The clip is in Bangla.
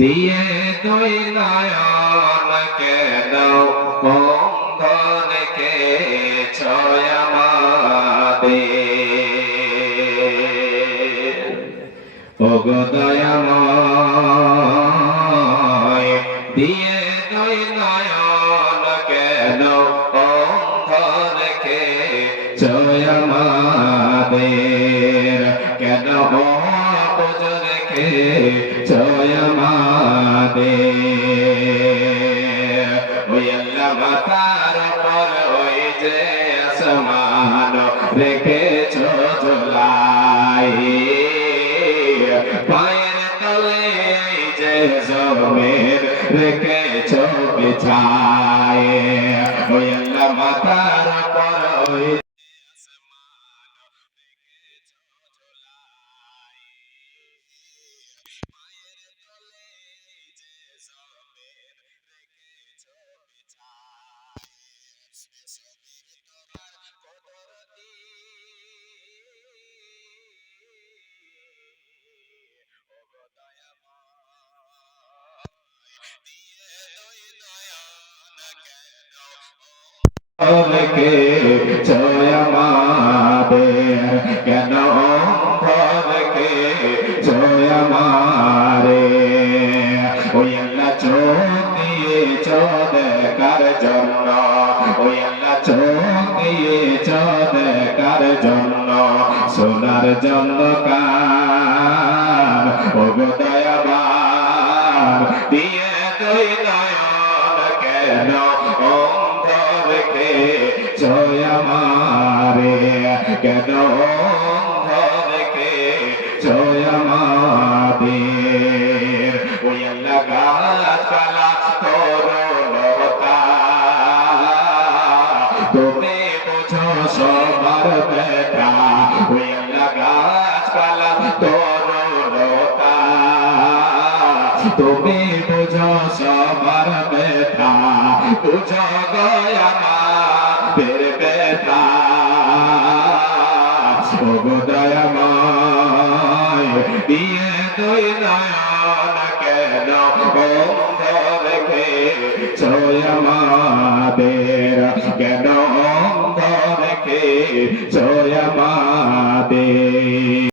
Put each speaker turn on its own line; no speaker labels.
দিয়ে দুই নয়ন কেন বন্ধ রেখে ছয়ামাদের অগদয়াময় দিয়ে দুই নয়ন কেন বন্ধ রেখে ছয়ামাদের কেন অবুঝ রেখে ছয়ামাদের ওই আল্লাহ মাতার পর ওই যে আসমান রেখেছ ঝোলাই পায়ের তলে যে জমের রেখেছ বিছায়। ওই আল্লাহ মাতার কে ছয়ামাদের কেন অন্ধরকে ছয়ামারে ওই আল্লাহ চোখ দিয়েছ দেখার জন্য, ওই আল্লাহ চোখ দিয়েছ দেখার জন্য, সোনার জন্য কান ও গো দয়াবান, দিয়ে তুই কেন ছয়ামারে কেন অন্ধ রেখে ছয়ামাদের ওই আল্লাহ গাছপালা তুমি বোঝো সবার ব্যথা ওই আল্লাহ গাছপালা তরুণতা। তুমি বোঝো সবার ব্যথা, বুঝো গয়ামাদের বেতা দয়াময় দিয়ে তুই নয়ন কেন বন্ধ রেখে? ছয়ামাদের কেন বন্ধ রেখে? ছয়